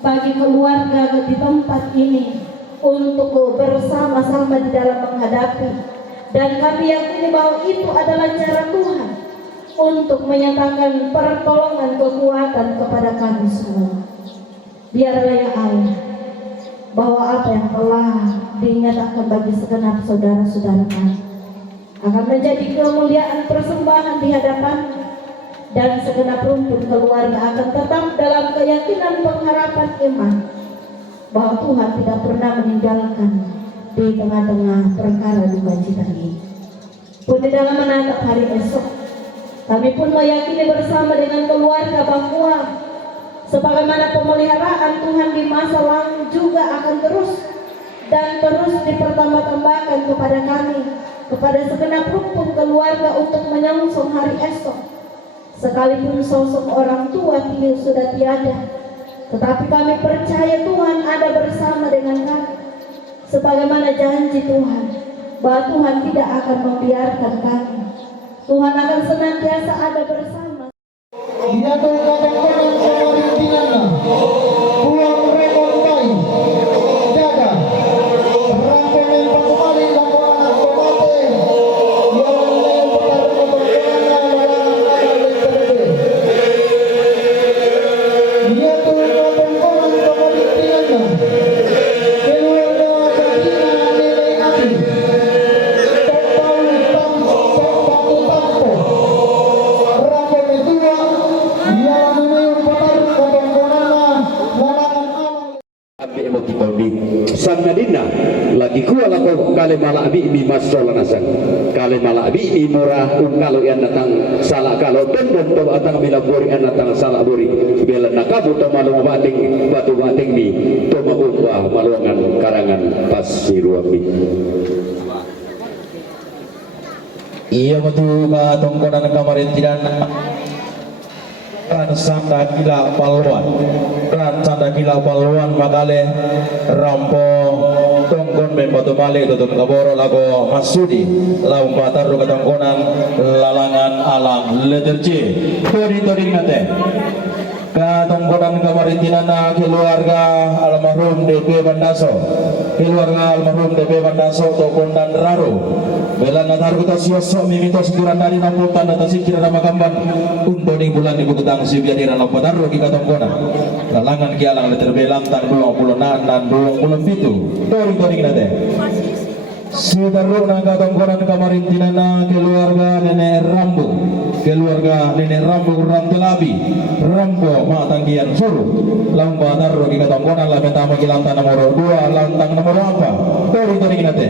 bagi keluarga di tempat ini untuk bersama-sama di dalam menghadapi, dan kami yakini bahwa itu adalah cara Tuhan untuk menyatakan pertolongan kekuatan kepada kami semua. Biarlah ya Allah, bahwa apa yang telah dinyatakan bagi segenap saudara-saudara kami akan menjadi kemuliaan persembahan di hadapan, dan segenap rumpun keluarga akan tetap dalam keyakinan pengharapan iman bahwa Tuhan tidak pernah meninggalkan di tengah-tengah perkara duka cita ini. Pun di dalam menatap hari esok, kami pun meyakini bersama dengan keluarga bahwa sebagaimana pemeliharaan Tuhan di masa lalu juga akan terus dan terus dipertambah-tambahkan kepada kami, kepada segenap rumpun keluarga untuk menyongsong hari esok. Sekalipun sosok orang tua sudah tiada, tetapi kami percaya Tuhan ada bersama dengan kami. Sebagaimana janji Tuhan, bahwa Tuhan tidak akan membiarkan kami. Tuhan akan senantiasa ada bersama. Dia berkata-kata seorang pulang rekor baik, jaga, rangkaian pengembali lakukan akrobatik, yang lain bertaruh keberkahan walangan LPDP. Dia berkata-kata keberkahan keluarga Katina Nilai Api, Sanadina lagi kuala ko kale malabi mi masola nasan kale malabi mi murah kalau yang datang salah kalau tondon to atang bila bori yang datang salah bori bila nakabu to malu bating batu bating mi to maubah maluangan karangan pasiruami. Iya betul ka tongkonan kamarintinan ran sanda gila paluan magale rampo tongkon ben batu balik tutun kaboro lago masudi laung patar ruka tongkonan lalangan alang leterci tori nate ka tongkonan kamarintinan na keluarga almarhum DP Bandaso tokon dan raro bela natar kita siosok mimitos kuran dari namputan data sikir nama kamban untuk di bulan di bukutang sibia di dalam patar rogi katongkona lalangan kialang leterbelang tan 26 dan 27 tori nate Sidaru na katongkonan kamarintinan na keluarga Nenek Rambo Rantelabi Rambo matanggian suruh lang batar rogi katongkonan la metama kilanta nomor 2 lantang nomor apa tori nate.